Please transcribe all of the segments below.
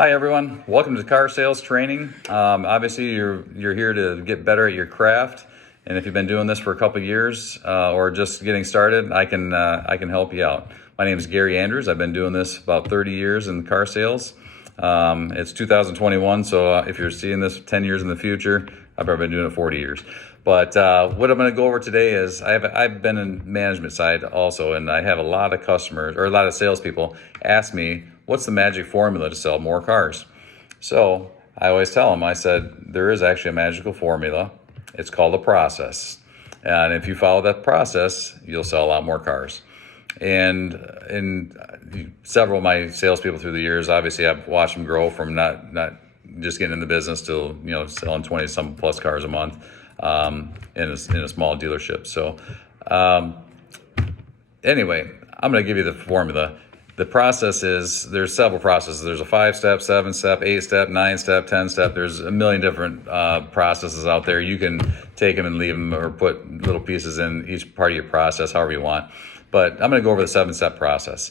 Hi everyone, welcome to car sales training. Obviously you're here to get better at your craft, and if you've been doing this for a couple years or just getting started, I can help you out. My name is Gary Andrews. I've been doing this about 30 years in car sales. It's 2021, so if you're seeing this 10 years in the future, I've probably been doing it 40 years. But what I'm going to go over today is I've been in management side also, and I have a lot of customers or a lot of salespeople ask me, what's the magic formula to sell more cars? So I always tell them, I said, there is actually a magical formula. It's called a process. And if you follow that process, you'll sell a lot more cars. And in several of my salespeople through the years, obviously I've watched them grow from not just getting in the business to selling 20 some plus cars a month in a small dealership. So anyway, I'm going to give you the formula. The process is, there's several processes. There's a 5-step, 7-step, 8-step, 9-step, 10-step. There's a million different processes out there. You can take them and leave them or put little pieces in each part of your process, however you want. But I'm going to go over the 7-step process.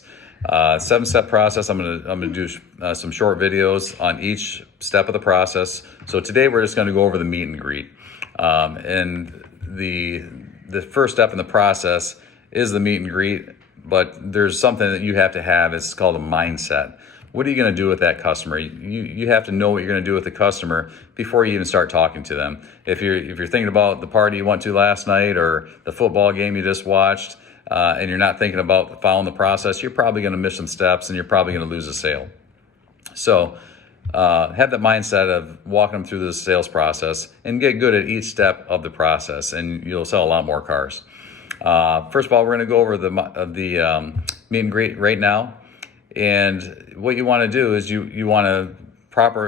7-step process, I'm going to do some short videos on each step of the process. So today we're just going to go over the meet and greet. And the first step in the process is the meet and greet. But there's something that you have to have. It's called a mindset. What are you going to do with that customer? You have to know what you're going to do with the customer before you even start talking to them. If you're thinking about the party you went to last night or the football game you just watched, and you're not thinking about following the process, you're probably going to miss some steps and you're probably going to lose a sale. So have that mindset of walking them through the sales process and get good at each step of the process, and you'll sell a lot more cars. First of all, we're going to go over the meet and greet right now. And what you want to do is you want to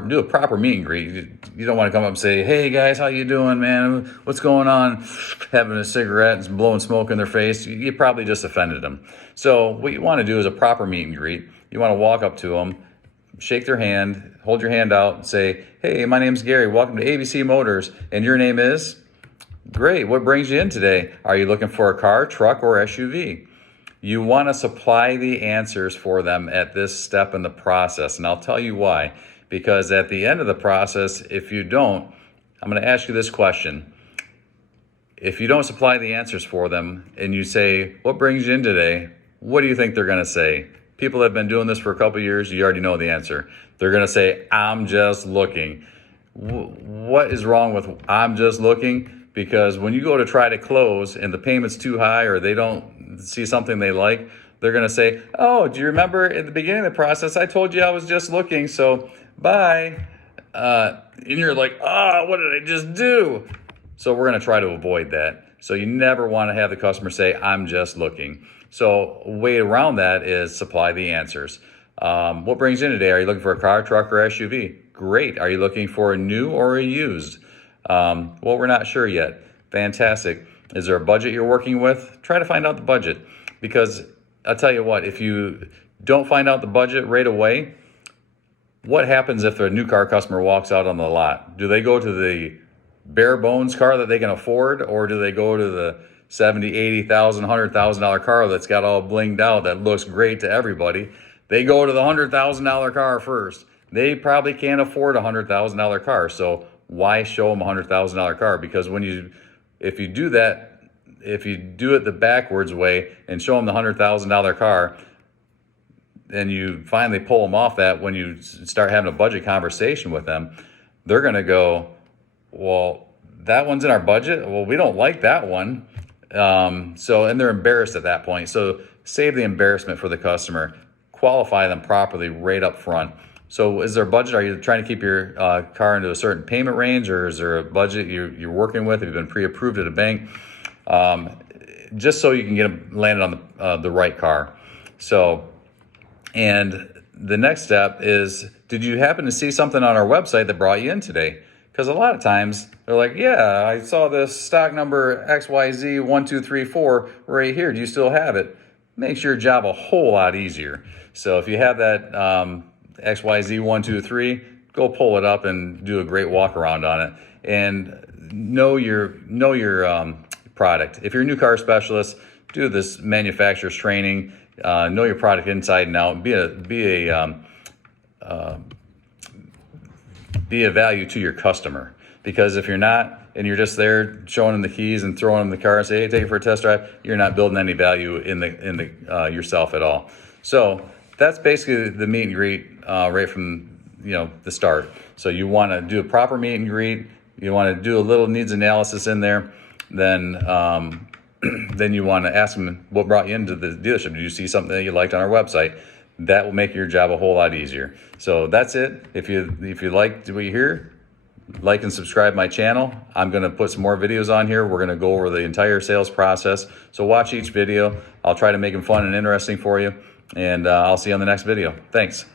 do a proper meet and greet. You don't want to come up and say, "Hey guys, how you doing, man? What's going on?" Having a cigarette and blowing smoke in their face. You probably just offended them. So what you want to do is a proper meet and greet. You want to walk up to them, shake their hand, hold your hand out, and say, "Hey, my name's Gary. Welcome to ABC Motors, and your name is?" Great. What brings you in today? Are you looking for a car, truck, or SUV? You want to supply the answers for them at this step in the process. And I'll tell you why. Because at the end of the process, if you don't, I'm going to ask you this question. If you don't supply the answers for them and you say, what brings you in today? What do you think they're going to say? People that have been doing this for a couple of years, you already know the answer. They're going to say, I'm just looking. What is wrong with I'm just looking? Because when you go to try to close and the payment's too high or they don't see something they like, they're going to say, oh, do you remember at the beginning of the process, I told you I was just looking, so bye. And you're like, what did I just do? So we're going to try to avoid that. So you never want to have the customer say, I'm just looking. So a way around that is supply the answers. What brings you in today? Are you looking for a car, truck, or SUV? Great. Are you looking for a new or a used? Well, we're not sure yet. Fantastic. Is there a budget you're working with? Try to find out the budget, because I'll tell you what, if you don't find out the budget right away, what happens if a new car customer walks out on the lot? Do they go to the bare bones car that they can afford, or do they go to the $70,000, $80,000, $100,000 car that's got all blinged out that looks great to everybody? They go to the $100,000 car first. They probably can't afford a $100,000 car, so why show them a $100,000 car? Because if you do that, if you do it the backwards way and show them the $100,000 car, and you finally pull them off that, when you start having a budget conversation with them, they're going to go, well, that one's in our budget. Well, we don't like that one. And they're embarrassed at that point. So save the embarrassment for the customer. Qualify them properly right up front. So is there a budget? Are you trying to keep your car into a certain payment range, or is there a budget you're working with? Have you been pre-approved at a bank? Just so you can get them landed on the right car. So, and the next step is, did you happen to see something on our website that brought you in today? Because a lot of times they're like, yeah, I saw this stock number XYZ1234 right here. Do you still have it? Makes your job a whole lot easier. So if you have that XYZ123, go pull it up and do a great walk around on it, and know your product. If you're a new car specialist, do this manufacturer's training, know your product inside and out, be a be a value to your customer. Because if you're not, and you're just there showing them the keys and throwing them the car and say, hey, take it for a test drive, you're not building any value in the yourself at all. So that's basically the meet and greet right from the start. So you want to do a proper meet and greet. You want to do a little needs analysis in there. Then then you want to ask them what brought you into the dealership. Did you see something that you liked on our website? That will make your job a whole lot easier. So that's it. If you liked what you hear, like and subscribe my channel. I'm going to put some more videos on here. We're going to go over the entire sales process. So watch each video. I'll try to make them fun and interesting for you. And I'll see you on the next video. Thanks.